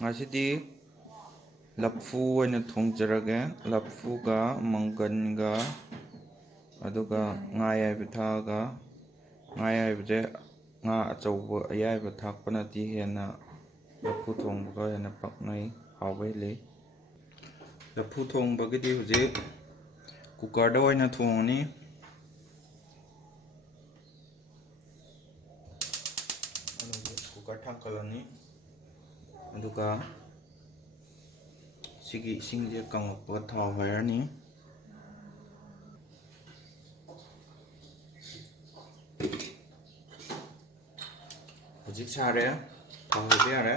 ꯉꯁꯤꯗꯤ ꯂꯐꯨ ꯑꯣꯏꯅ ꯊꯣꯡꯖꯔꯒꯦ꯫ ꯂꯐꯨꯒ ꯃꯪꯒꯟꯒ ꯑꯗꯨꯒ ꯉꯥ ꯑꯌꯥꯏꯕ ꯊꯥꯛꯑꯒ, ꯉꯥ ꯑꯌꯥꯏꯕꯁꯦ ꯉꯥ ꯑꯆꯧꯕ ꯑꯌꯥꯏꯕ ꯊꯥꯛꯄꯅꯗꯤ ꯍꯦꯟꯅ ꯂꯐꯨ ꯊꯣꯡꯕꯒ ꯍꯦꯟꯅ ꯄꯛꯅꯩ, ꯍꯥꯎꯕ ꯍꯦꯜꯂꯤ꯫ ꯂꯐꯨ ꯊꯣꯡꯕꯒꯤꯗꯤ ꯍꯧꯖꯤꯛ ꯀꯨꯀꯔꯗ ꯑꯣꯏꯅ ꯊꯣꯡꯉꯅꯤ꯫ ꯀꯨꯀꯔ ꯊꯥꯡꯀꯠꯂꯅꯤ, ꯑꯗꯨꯒ ꯁꯤꯒꯤ ꯏꯁꯤꯡꯁꯦ ꯀꯪꯉꯛꯄꯒ ꯊꯥꯎ ꯍꯩꯔꯅꯤ꯫ ꯍꯧꯖꯤꯛ ꯁꯥꯔꯦ, ꯊꯥꯎ ꯍꯩꯕ ꯌꯥꯔꯦ꯫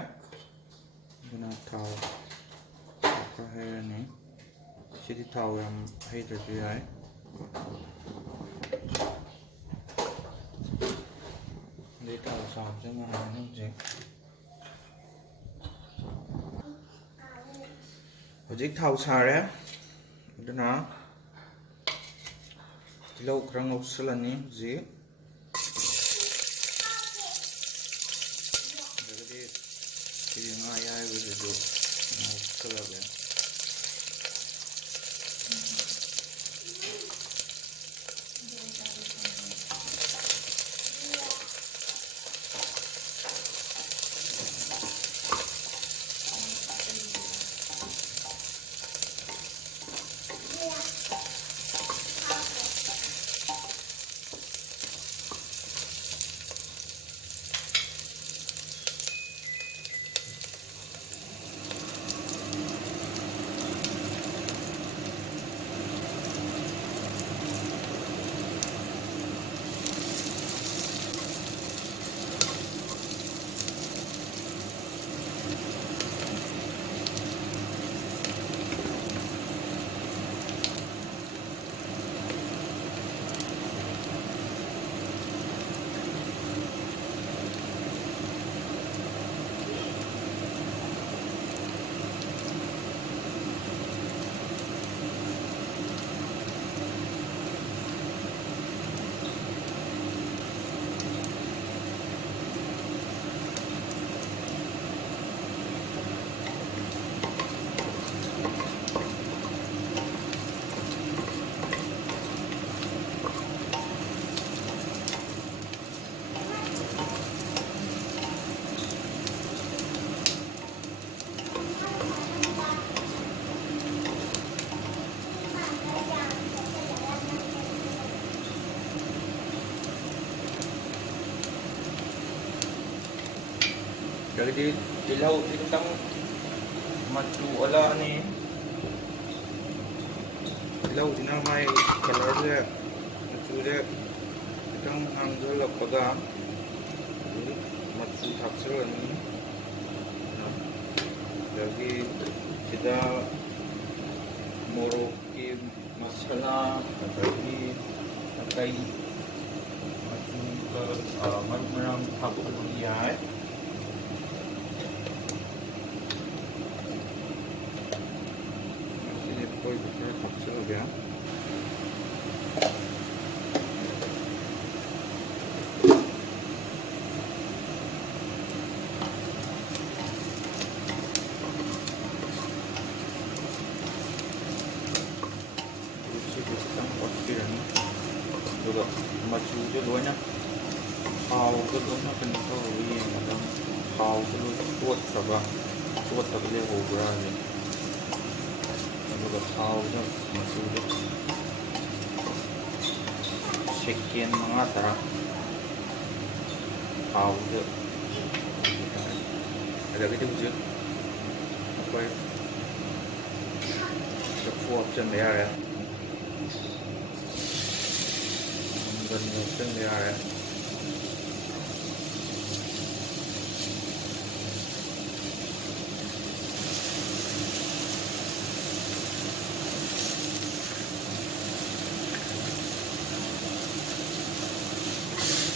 ꯑꯗꯨꯅ ꯊꯥꯎ ꯈꯔ ꯍꯩꯔꯅꯤ꯫ ꯁꯤꯗꯤ ꯊꯥꯎ ꯌꯥꯝ ꯍꯩꯇ꯭ꯔꯁꯨ ꯌꯥꯏ꯫ ꯑꯗꯩ ꯊꯥꯎ ꯁꯥꯕꯁꯦ ꯉꯥꯏꯔꯅꯤ ꯍꯧꯖꯤꯛ꯫ ꯍꯧꯖꯤꯛ ꯊꯥꯎ ꯁꯥꯔꯦ, ꯑꯗꯨꯅ ꯇꯤꯜꯍꯧ ꯈꯔ ꯉꯧꯁꯜꯂꯅꯤ ꯍꯧꯖꯤꯛ꯫ ꯑꯗꯒꯤꯗꯤ ꯁꯤꯒꯤ ꯉꯥ ꯑꯌꯥꯏꯕꯁꯤꯁꯨ ꯉꯧꯁꯜꯂꯒꯦ꯫ ꯑꯗꯒꯤꯗꯤ ꯇꯤꯜꯍꯧꯁꯤ ꯈꯤꯇꯪ ꯃꯆꯨ ꯑꯣꯜꯂꯛꯑꯅꯤ꯫ ꯇꯤꯜꯍꯧꯁꯤꯅ ꯃꯥꯏ ꯀꯂꯔꯁꯦ, ꯃꯆꯨꯁꯦ ꯈꯤꯇꯪ ꯉꯥꯡꯁꯤꯜꯂꯛꯄꯒ ꯃꯆꯨ ꯊꯥꯛꯆꯤꯜꯂꯅꯤ꯫ ꯑꯗꯒꯤ ꯁꯤꯗ ꯃꯣꯔꯣꯛꯀꯤ ꯃꯁꯥꯂꯥ, ꯑꯗꯒꯤ ꯑꯇꯩ ꯃꯆꯨꯒ ꯃꯔꯨ ꯃꯔꯥꯡ ꯊꯥꯛꯄꯗꯤ ꯌꯥꯏ꯫ ꯁꯤꯗꯤ ꯑꯀꯣꯏꯕ ꯈꯔ ꯊꯥꯛꯆꯤꯜꯂꯒꯦ꯫ ꯁꯤꯁꯨ ꯈꯤꯇꯪ ꯑꯣꯠꯄꯤꯔꯅꯤ, ꯑꯗꯨꯒ ꯃꯆꯨꯁꯦ ꯂꯣꯏꯅ ꯊꯥꯎꯗ ꯂꯣꯏꯅ ꯀꯩꯅꯣ ꯇꯧꯔꯒ ꯌꯦꯡꯉꯒ ꯊꯥꯎꯗ ꯂꯣꯏꯅ ꯇꯣꯠꯈ꯭ꯔꯕ, ꯇꯣꯠꯇꯕ ꯂꯩꯍꯧꯕ꯭ꯔꯥ, ꯑꯗꯨꯒ ꯊꯥꯎꯗ ꯃꯆꯨꯗ ꯁꯦꯀꯦꯟ 5-10 ꯊꯥꯎꯗ, ꯑꯗꯒꯤꯗꯤ ꯍꯧꯖꯤꯛ ꯑꯩꯈꯣꯏ ꯂꯐꯨ ꯍꯥꯞꯆꯤꯟꯕ ꯌꯥꯔꯦ, ꯃꯪꯒꯟ ꯍꯥꯞꯆꯤꯟꯕ ꯌꯥꯔꯦ꯫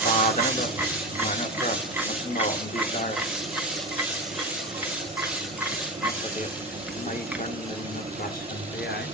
ꯁꯥꯗꯅꯕ ꯑꯗꯨꯃꯥꯏꯅ ꯈꯔ ꯃꯁꯤꯡ ꯃꯥꯎꯗꯤ ꯆꯥꯔꯦ꯫ ꯅꯠꯇ꯭ꯔꯗꯤ ꯃꯩ ꯀꯟꯕꯅꯤꯅ ꯀꯥꯁꯟꯕ ꯌꯥꯏ꯫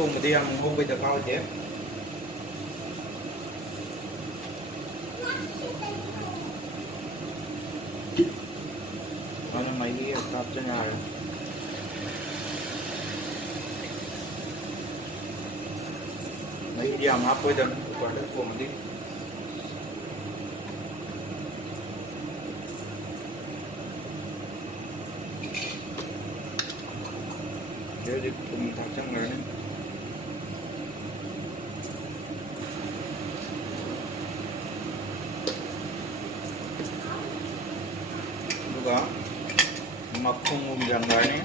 ꯊꯣꯡꯕꯗꯤ ꯌꯥꯝ ꯉꯧꯕꯩ ꯗꯔꯀꯥꯔ ꯑꯣꯏꯗꯦ ꯑꯗꯨꯅ ꯃꯍꯤ ꯈꯛꯇ ꯍꯥꯞꯆꯤꯟ ꯌꯥꯔꯦ ꯃꯍꯤꯗꯤ ꯌꯥꯝ ꯍꯥꯞꯄꯣꯏꯗꯕꯅꯤ ꯀꯨꯀꯔꯗ ꯊꯣꯡꯕꯗꯤ ꯍꯧꯖꯤꯛ ꯊꯨꯝ ꯊꯥꯛꯆꯟꯈ꯭ꯔꯅꯤ ꯑꯗꯨꯒ ꯃꯈꯨꯝ ꯎꯝꯖꯟꯈ꯭ꯔꯅꯤ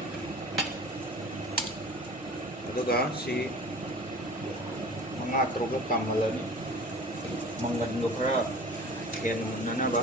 ꯑꯗꯨꯒ ꯁꯤ 5-6ꯒ ꯀꯥꯝꯍꯜꯂꯅꯤ ꯃꯪꯒꯟꯗꯣ ꯈꯔ ꯍꯦꯟꯅ ꯃꯨꯟꯅꯅꯕ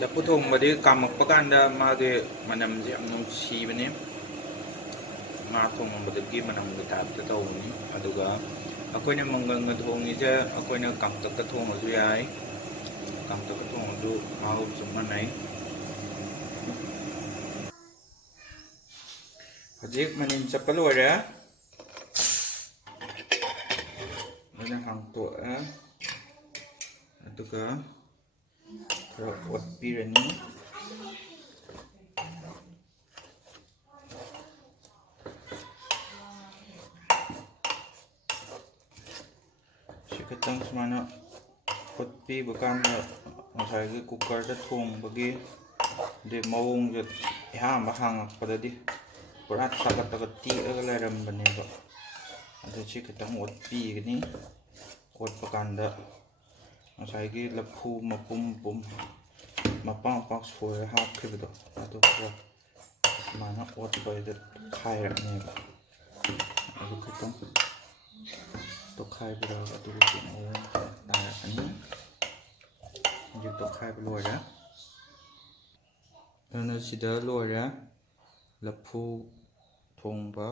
ꯂꯐꯨ ꯊꯣꯡꯕꯗꯤ ꯀꯥꯝꯃꯛꯄ ꯀꯥꯟꯗ ꯃꯥꯒꯤ ꯃꯅꯝꯁꯦ ꯌꯥꯝ ꯅꯨꯡꯁꯤꯕꯅꯤ ꯉꯥ ꯊꯣꯡꯕꯗꯒꯤ ꯃꯅꯝꯒꯤ ꯇꯥꯏꯞꯇ ꯇꯧꯕꯅꯤ ꯑꯗꯨꯒ ꯑꯩꯈꯣꯏꯅ ꯃꯪꯒꯟꯒ ꯊꯣꯡꯉꯤꯁꯦ ꯑꯩꯈꯣꯏꯅ ꯀꯥꯡꯇꯛꯀ ꯊꯣꯡꯉꯁꯨ ꯌꯥꯏ ꯀꯥꯡꯇꯛꯀ ꯊꯣꯡꯉꯁꯨ ꯃꯍꯥꯎ ꯆꯞ ꯃꯥꯟꯅꯩ ꯍꯧꯖꯤꯛ ꯃꯅꯤꯟ ꯆꯠꯄ ꯂꯣꯏꯔꯦ ꯑꯩꯅ ꯍꯥꯡꯇꯣꯛꯑꯦ ꯑꯗꯨꯒ ꯈꯔ ꯑꯣꯠꯄꯤꯔꯅꯤ ꯁꯤ ꯈꯤꯇꯪ ꯁꯨꯃꯥꯏꯅ ꯑꯣꯠꯄꯤꯕ ꯀꯥꯟꯗ ꯉꯁꯥꯏꯒꯤ ꯀꯨꯀꯔꯗ ꯊꯣꯡꯕꯒꯤ ꯃꯑꯣꯡꯁꯦ ꯑꯍꯥꯟꯕ ꯍꯥꯡꯉꯛꯄꯗꯗꯤ ꯄꯨꯔꯥ ꯊꯥꯒꯠ ꯇꯦꯛꯑꯒ ꯂꯩꯔꯝꯕꯅꯦꯕ ꯑꯗꯨ ꯁꯤ ꯈꯤꯇꯪ ꯑꯣꯠꯄꯤꯒꯅꯤ ꯑꯣꯠꯄ ꯀꯥꯟꯗ ꯉꯁꯥꯏꯒꯤ ꯂꯐꯨ ꯃꯄꯨꯝ ꯃꯄꯥꯛ ꯁꯣꯏꯔ ꯍꯥꯞꯈꯤꯕꯗꯣ ꯑꯗꯨ ꯈꯔ ꯁꯨꯃꯥꯏꯅ ꯑꯣꯠꯄꯗ ꯈꯥꯏꯔꯛꯅꯦꯕ ꯑꯗꯨ ꯈꯤꯇꯪ ꯇꯣꯠꯈꯥꯏꯕꯤꯔꯒ ꯑꯗꯨꯒꯤ ꯃꯑꯣꯡ ꯇꯥꯔꯛꯀꯅꯤ ꯍꯧꯖꯤꯛ ꯇꯣꯠꯈꯥꯏꯕ ꯂꯣꯏꯔꯦ ꯑꯗꯨꯅ ꯁꯤꯗ ꯂꯣꯏꯔꯦ ꯂꯐꯨ ꯊꯣꯡꯕ